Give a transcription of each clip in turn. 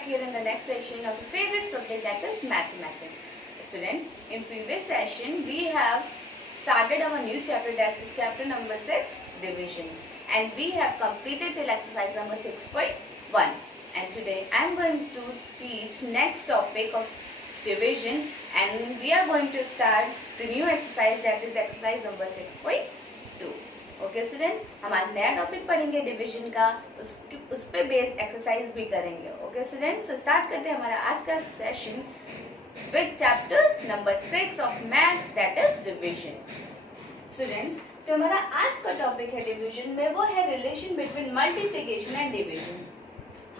back here in the next session of your favorite subject, that is mathematics. Students, in previous session we have started our new chapter, that is chapter number 6, division, and we have completed till exercise number 6.1, and today I am going to teach next topic of division, and we are going to start the new exercise, that is exercise number 6.2. Okay students, हम आज नया topic पढ़ेंगे division का, उस पे base exercise भी करेंगे. Okay students, तो स्टार्ट करते हैं हमारा आज का session with chapter number 6 of maths, that is division. Students, जो हमारा आज का टॉपिक है डिवीजन में, वो है relation between multiplication and division.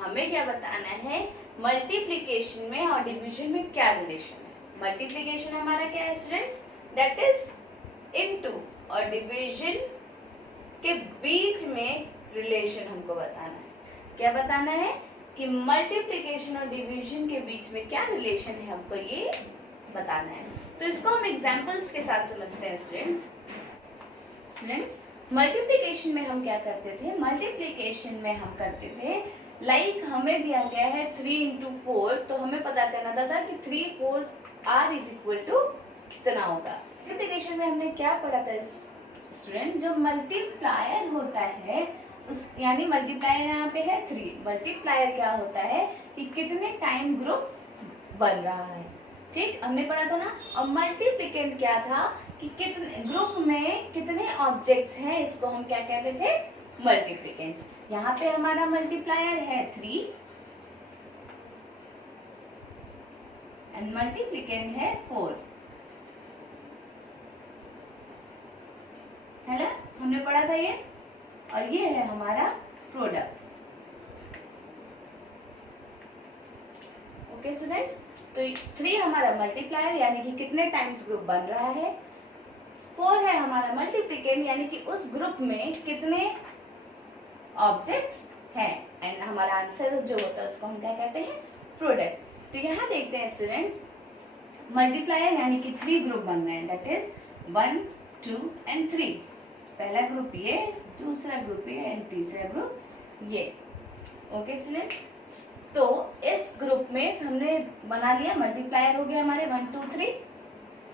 हमें क्या बताना है, मल्टीप्लिकेशन में और डिवीजन में क्या रिलेशन है. मल्टीप्लिकेशन हमारा क्या है स्टूडेंट्स, दैट इज इनटू, और डिवीजन के बीच में रिलेशन हमको बताना है. क्या बताना है कि मल्टीप्लिकेशन और डिवीजन के बीच में क्या रिलेशन है, हमको ये बताना है. तो इसको हम एग्जांपल्स के साथ समझते हैं स्टूडेंट्स. मल्टीप्लिकेशन में हम क्या करते थे, मल्टीप्लिकेशन में हम करते थे लाइक हमें दिया गया है 3 into 4, तो हमें पता करना था कि 3 4 r इज इक्वल टू कितना होगा. मल्टीप्लिकेशन में हमने क्या पढ़ा था स्टूडेंट, जो मल्टीप्लायर होता है उस, यानी मल्टीप्लायर यहाँ पे है 3. मल्टीप्लायर क्या होता है कि कितने टाइम ग्रुप बन रहा है, ठीक, हमने पढ़ा था ना. और मल्टीप्लिकेंट क्या था कि कितने ग्रुप में कितने ऑब्जेक्ट्स हैं, इसको हम क्या कहते थे, मल्टीप्लिकेंट्स. यहाँ पे हमारा मल्टीप्लायर है 3 एंड मल्टीप्लिकेंट है 4. है ना, हमने पढ़ा था ये, और ये है हमारा प्रोडक्ट. ओके स्टूडेंट्स, तो 3 हमारा मल्टीप्लायर यानी कि कितने टाइम्स ग्रुप बन रहा है, 4 है हमारा मल्टीप्लिकेंट यानी कि उस ग्रुप में कितने ऑब्जेक्ट्स हैं, एंड हमारा आंसर जो होता है उसको हम क्या कहते हैं, प्रोडक्ट. तो यहाँ देखते हैं स्टूडेंट, मल्टीप्लायर यानी कि 3 ग्रुप बन रहे हैं, दैट इज 1 2 एंड 3. पहला ग्रुप ये, दूसरा ग्रुप ये एंड तीसरा ग्रुप ये. ओके स्टूडेंट, तो इस ग्रुप में हमने बना लिया, मल्टीप्लायर हो गया हमारे 1 2 3.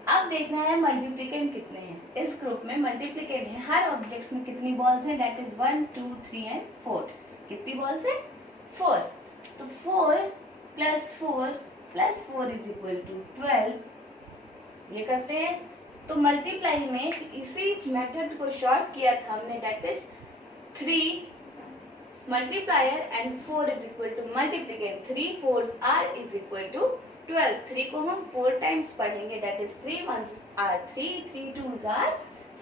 अब देखना है मल्टीप्लिकेंट कितने हैं. इस ग्रुप में मल्टीप्लिकेंट है, हर ऑब्जेक्ट में कितनी बॉल्स हैं, दैट इज 1 2 3 एंड 4. कितनी बॉल्स है, 4. तो 4 प्लस 4 इज इक्वल टू 12. ये करते हैं. तो मल्टीप्लाई में इसी मेथड को शॉर्ट किया था हमने, that is 3 multiplier and 4 is equal to multiplicand. 3 4s r is equal to 12. 3 को हम 4 टाइम्स पढ़ेंगे, that is 3 1s are 3 3 2s are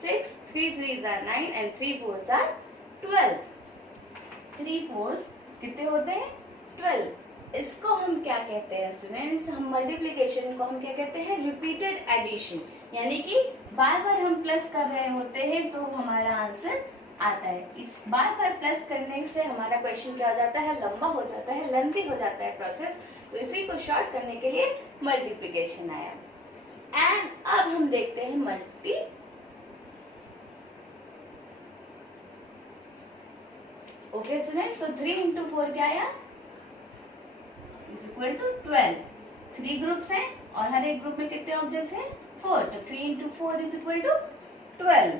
6 3 3s are 9 and 3 4s are 12. 3 4s कितने होते हैं, 12. इसको हम क्या कहते हैं स्टूडेंट्स, हम मल्टीप्लिकेशन को हम क्या कहते हैं, रिपीटेड एडिशन. यानी कि बार बार हम प्लस कर रहे होते हैं तो हमारा आंसर आता है. इस बार बार प्लस करने से हमारा क्वेश्चन क्या हो जाता है, लंबा हो जाता है, लेंथी हो जाता है प्रोसेस. तो इसी को शॉर्ट करने के लिए मल्टीप्लिकेशन आया. एंड अब हम देखते हैं मल्टी. ओके स्टूडेंट्स, तो 3 into 4 क्या आया, इज इक्वल टू 12. 3 ग्रुप्स हैं और हर एक ग्रुप में कितने ऑब्जेक्ट्स हैं, 4. तो 3 into 4 इज इक्वल टू 12.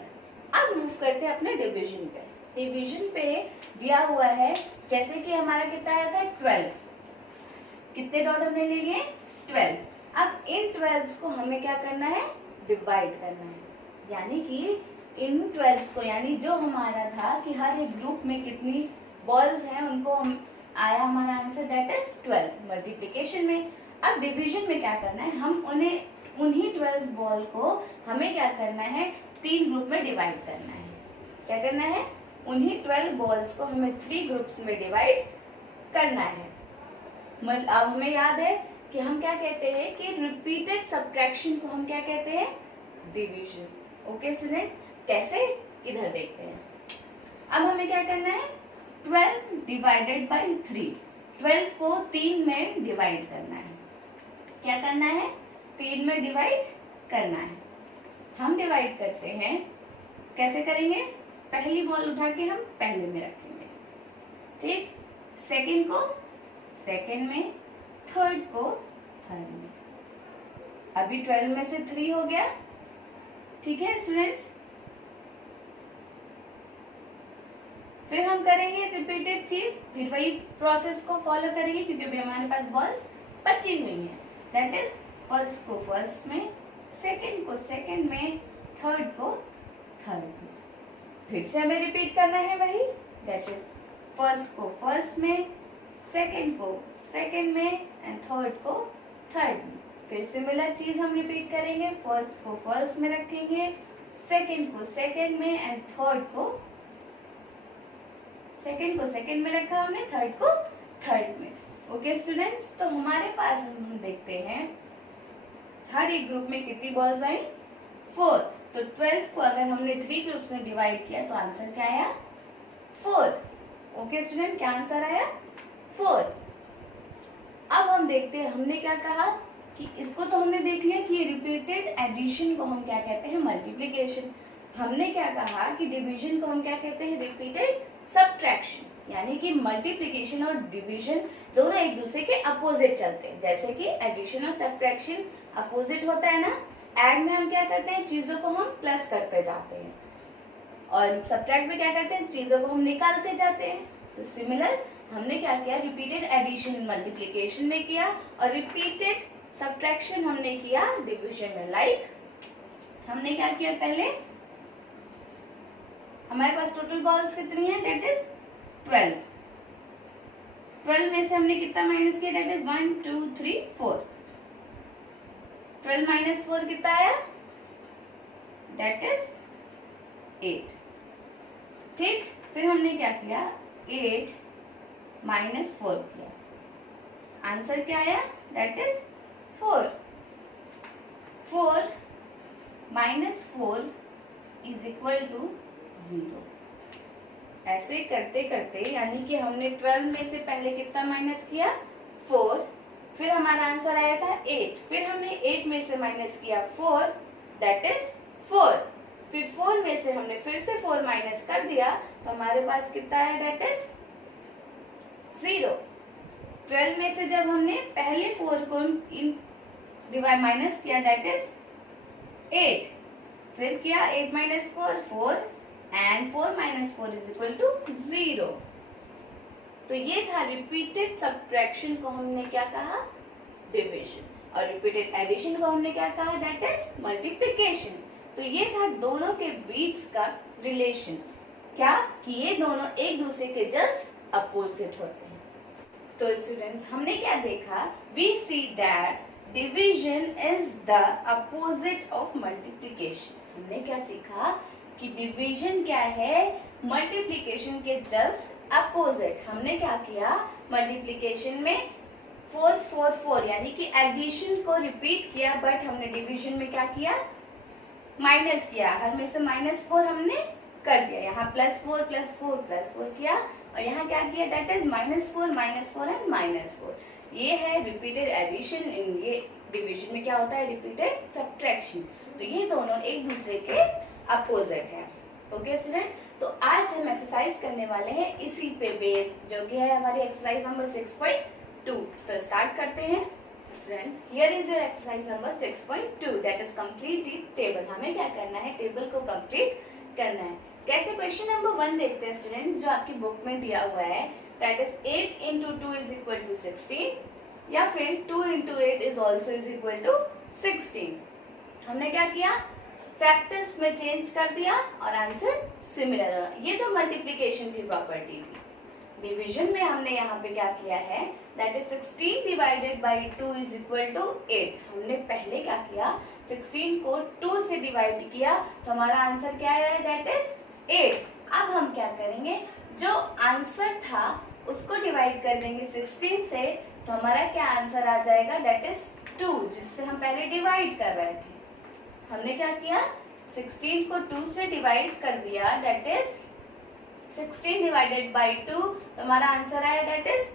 अब मूव करते हैं अपने डिवीजन पे. डिवीजन पे दिया हुआ है, जैसे कि हमारा कितना आया था, 12. कितने डॉट हमने ले लिए, 12. अब इन 12 को हमें क्या करना है, डिवाइड करना है. यानी कि इन 12 को, यानी जो हमारा था कि हर एक ग्रुप में कितनी बॉल्स हैं, उनको हम आया हमारा आंसर, दैट इज 12 मल्टीप्लिकेशन में. अब डिवीजन में क्या करना है, हम उन्हीं 12 बॉल को हमें क्या करना है, 3 ग्रुप में डिवाइड करना है. क्या करना है, उन्हीं 12 बॉल्स को हमें 3 ग्रुप्स में डिवाइड करना है. अब हमें याद है कि हम क्या कहते हैं कि रिपीटेड सब्ट्रैक्शन को हम क्या कहते हैं, डिवीजन. ओके स्टूडेंट, कैसे, इधर देखते हैं. अब हमें क्या करना है, 12 डिवाइडेड बाई 3. 12 को 3 में डिवाइड करना है. क्या करना है, 3 में डिवाइड करना है. हम डिवाइड करते हैं, कैसे करेंगे, पहली बॉल उठा के हम पहले में रखेंगे, ठीक. सेकंड को सेकेंड में, थर्ड को थर्ड में। अभी 12 में से 3 हो गया, ठीक है स्टूडेंट्स। फिर हम करेंगे रिपीटेड चीज, फिर वही प्रोसेस को फॉलो करेंगे क्योंकि अभी हमारे पास बॉल्स बची हुई है। दैट इज फर्स्ट को फर्स्ट में, सेकंड को सेकंड में, थर्ड को थर्ड में। फिर से हमें रिपीट करना है वही, दैट इज फर्स्ट को फर्स्ट में, सेकंड को सेकंड में एंड थर्ड को थर्ड में। फिर सिमिलर चीज हम रिपीट करेंगे, फर्स्ट को फर्स्ट में रखेंगे, सेकंड को सेकंड में एंड थर्ड को सेकंड को सेकंड में रखा हमने, थर्ड को थर्ड में। ओके स्टूडेंट्स, तो हमारे पास हम देखते हैं हर एक ग्रुप में कितनी बॉल्स आई, 4। तो 12 को अगर हमने 3 ग्रुप्स में डिवाइड किया तो आंसर क्या आया, 4। ओके स्टूडेंट, क्या आंसर आया, 4। अब हम देखते हैं हमने क्या कहा कि इसको तो हमने देख लिया कि रिपीटेड एडिशन को हम क्या कहते हैं, मल्टीप्लिकेशन। हमने क्या कहा कि डिवीजन को हम क्या कहते हैं, रिपीटेड सब्ट्रैक्शन। यानी कि मल्टीप्लिकेशन और डिवीजन दोनों एक दूसरे के अपोजिट चलते हैं। जैसे कि एडिशन और सब्ट्रैक्शन अपोजिट होता है ना, ऐड में हम क्या करते हैं, चीजों को हम प्लस करते जाते हैं, और सब्ट्रैक्ट में क्या करते हैं, चीजों को हम निकालते जाते हैं। तो सिमिलर हमने क्या किया, रिपीटेड एडिशन मल्टीप्लिकेशन में किया और रिपीटेड सब्ट्रैक्शन हमने किया डिवीजन में। लाइक हमने क्या किया, पहले हमारे पास टोटल बॉल्स कितनी है, दैट इज 12। 12 में से हमने कितना माइनस किया, दैट इज 1 2 3 4। 12 माइनस 4 कितना आया, दैट इज 8। ठीक, फिर हमने क्या किया, 8 माइनस 4 किया, आंसर क्या आया, that is 4। 4 minus 4 is equal to 0। ऐसे करते करते यानी कि हमने 12 में से पहले कितना माइनस किया, 4, फिर हमारा आंसर आया था 8, फिर हमने 8 में से माइनस किया 4, दैट इज 4, फिर 4 में से हमने फिर से 4 माइनस कर दिया तो हमारे पास कितना आया, दैट इज 0। 12 में से जब हमने पहले 4 को डिवाइड माइनस किया, दैट इज 8, फिर किया 8 minus 4 4 and 4 minus 4 is equal to 0। तो ये था रिपीटेड सब्ट्रैक्शन को हमने क्या कहा, डिवीजन, और रिपीटेड एडिशन को हमने क्या कहा, दैट इज मल्टीप्लिकेशन। तो ये था दोनों के बीच का रिलेशन, क्या कि ये दोनों एक दूसरे के जस्ट अपोजिट होते हैं। तो स्टूडेंट्स हमने क्या देखा, we see that division is the opposite of multiplication. हमने क्या सीखा कि डिवीजन क्या है, मल्टीप्लिकेशन के जस्ट अपोजिट। हमने क्या किया, मल्टीप्लिकेशन में 4 4 4 यानी कि एडिशन को रिपीट किया, बट हमने डिवीजन में क्या किया, माइनस किया। हर में से -4 हमने कर दिया, यहाँ +4 +4 +4 किया, और यहाँ क्या किया, दैट इज -4 -4 एंड -4। ये है रिपीटेड एडिशन। इन ये डिवीजन में क्या होता है, रिपीटेड सब्ट्रैक्शन। तो ये दोनों एक दूसरे के अपोजिट है। ओके स्टूडेंट, तो आज हम एक्सरसाइज करने वाले हैं इसी पे बेस, जो कि है हमारी एक्सरसाइज नंबर 6.2। तो स्टार्ट करते हैं students. Here is your exercise number 6.2, that is complete the table. हमें क्या करना है, टेबल को कंप्लीट करना है। कैसे, क्वेश्चन नंबर 1 देखते हैं स्टूडेंट्स, जो आपकी बुक में दिया हुआ है, that is 8 × 2 is equal to 16, या फिर 2 × 8 इज ऑल्सो इज इक्वल टू 16। हमने क्या किया, फैक्टर्स में चेंज कर दिया और आंसर सिमिलर। ये तो मल्टीप्लिकेशन की प्रॉपर्टी थी। डिवीजन में हमने यहाँ पे क्या किया है, that is 16 divided by 2 is equal to 8। हमने पहले क्या किया, 16 को 2 से डिवाइड किया तो हमारा आंसर क्या आया, दैट इज 8। अब हम क्या करेंगे, जो आंसर था उसको डिवाइड कर देंगे 16 से, तो हमारा क्या आंसर आ जाएगा, दैट इज 2, जिससे हम पहले डिवाइड कर रहे थे। हमने क्या किया, 16 को 2 से डिवाइड कर दिया, दैट इज 16 डिवाइडेड बाई 2, तो हमारा आंसर आया, दैट इज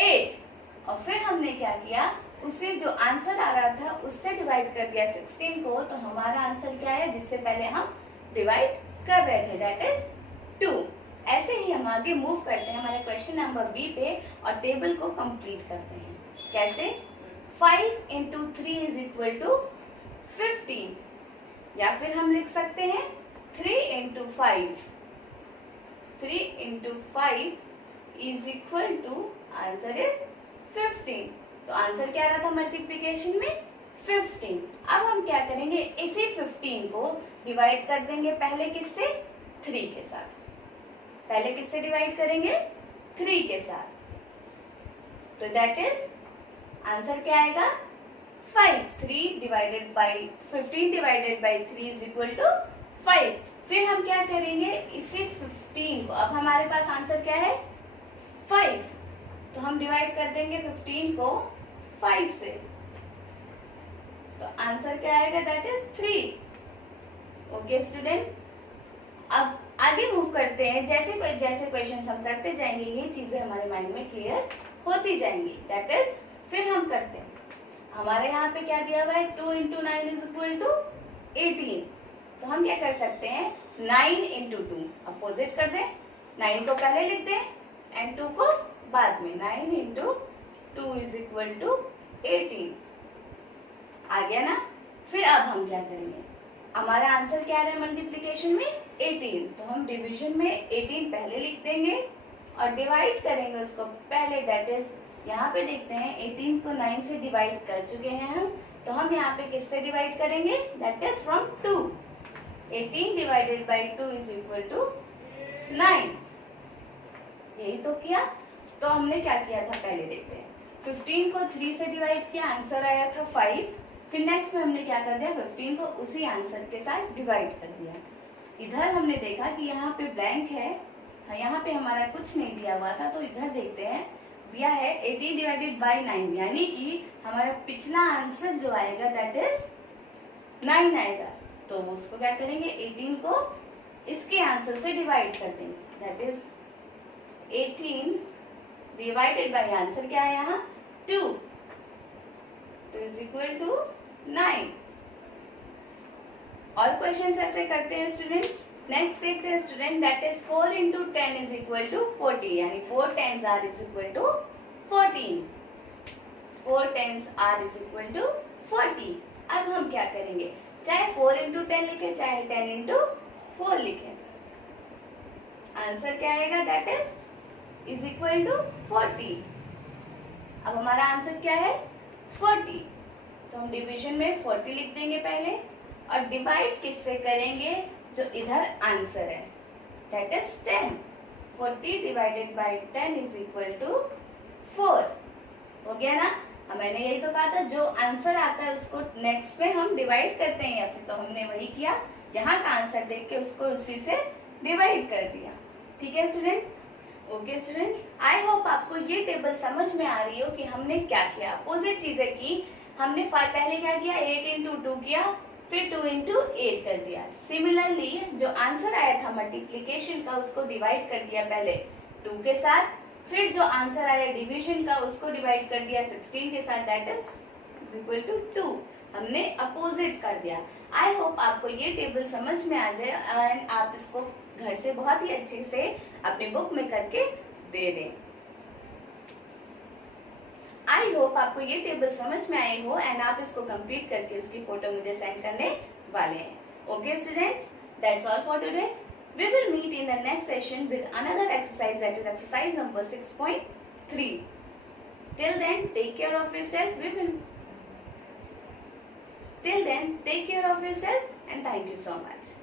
8। और फिर हमने क्या किया, उसे जो आंसर आ रहा था उससे डिवाइड कर दिया 16 को, तो हमारा आंसर क्या है, जिससे पहले हम डिवाइड कर रहे थे, दैट इज 2। ऐसे ही हम आगे मूव करते हैं हमारे क्वेश्चन नंबर बी पे और टेबल को कंप्लीट करते हैं। कैसे? 5 into 3 is equal to 15, या फिर हम लिख सकते हैं 3 into 5 is equal to, answer is 15। तो आंसर क्या रहा था मल्टीप्लीकेशन में? 15। अब हम क्या करेंगे, इसी 15 को डिवाइड कर देंगे पहले किससे? 3 के साथ। पहले किससे डिवाइड करेंगे? 3 के साथ। तो दैट इज आंसर क्या आएगा? 5। 3 divided by 15 divided by 3 is equal to 5। फिर हम क्या करेंगे, इसी 15 को, अब हमारे पास आंसर क्या है? 5। तो हम डिवाइड कर देंगे 15 को 5 से, तो आंसर क्या आएगा? That is 3। ओके स्टूडेंट, अब आगे मूव करते हैं। जैसे जैसे क्वेश्चन हम करते जाएंगे ये चीजें हमारे माइंड में क्लियर होती जाएंगी। दैट इज, फिर हम करते हैं, हमारे यहाँ पे क्या दिया हुआ है? 2 into 9 is equal to 18। तो हम क्या कर सकते हैं? 9 into 2 अपोजिट कर दें, 9 को पहले लिख दें एंड 2 को बाद में। 9 into 2 is equal to 18। आ गया ना? फिर अब हम क्या करेंगे, हमारा आंसर क्या है मल्टीप्लिकेशन में? 18। तो हम डिवीजन में 18 पहले लिख देंगे और डिवाइड करेंगे उसको पहले। दैट इज, यहाँ पे देखते हैं 18 को 9 से डिवाइड कर चुके हैं हम, तो हम यहाँ पे किससे डिवाइड करेंगे? That is from 2। 18 divided by 2 is equal to 9। यही तो किया। तो हमने क्या किया था पहले देखते हैं। 15 को 3 से डिवाइड किया, आंसर आया था 5। फिर नेक्स्ट में हमने क्या कर दिया? 15 को उसी आंसर के साथ डिवाइड कर दिया। इधर हमने देखा कि यहाँ पे ब्लैंक है, यहाँ पे हमारा कुछ नहीं दिया हुआ था, तो इधर देखते हैं दिया है 18 डिवाइडेड बाई 9, यानी कि हमारा पिछला आंसर जो आएगा दैट इज 9 आएगा। तो उसको क्या करेंगे? 18 को इसके आंसर से डिवाइड कर देंगे। That is 18 divided by answer क्या है यहाँ? 2 इज इक्वल टू 9। और क्वेश्चंस ऐसे करते हैं स्टूडेंट्स। नेक्स्ट देखते हैं student, that is 4 into 10 is equal to 40, यानी 4 10s are is equal to 14। 4 10s are is equal to 40। अब हम क्या करेंगे, चाहे 4 into 10 लिखे, चाहे 10 into 4 लिखे, आंसर क्या आएगा? That is equal to 40। अब हमारा आंसर क्या है? 40। तो हम डिवीजन में 40 लिख देंगे पहले और डिवाइड किससे करेंगे? जो इधर आंसर है that is 10। 40 divided by 10 is equal to 4। हो गया ना? मैंने यही तो कहा था, जो आंसर आता है उसको नेक्स्ट में हम डिवाइड करते हैं, या फिर तो हमने वही किया, यहाँ का आंसर देख के उसको उसी से डिवाइड कर दिया। ठीक है student? Okay students, I hope आपको ये टेबल समझ में आ रही हो कि हमने क्या किया, अपोजिट चीजें की। हमने पहले क्या किया? 8 into 2 किया, फिर 2 into 8 कर दिया। सिमिलरली जो आंसर आया था मल्टीप्लिकेशन का, उसको डिवाइड कर दिया पहले 2 के साथ, फिर जो आंसर आया डिवीजन का उसको डिवाइड कर दिया 16 के साथ, दैट इज इक्वल टू 2। हमने अपोजिट कर दिया। आई होप आपको ये टेबल समझ में आ जाए एंड आप इसको घर से बहुत ही अच्छे से अपनी बुक में करके दे दें। आई होप आपको ये टेबल समझ में आई हो एंड आप इसको कंप्लीट करके उसकी फोटो मुझे सेंड करने वाले हैं। Okay students, that's all for today. We will meet in the next session with another exercise, that is exercise number 6.3. Till then, take care of yourself. Till then, take care of yourself and thank you so much.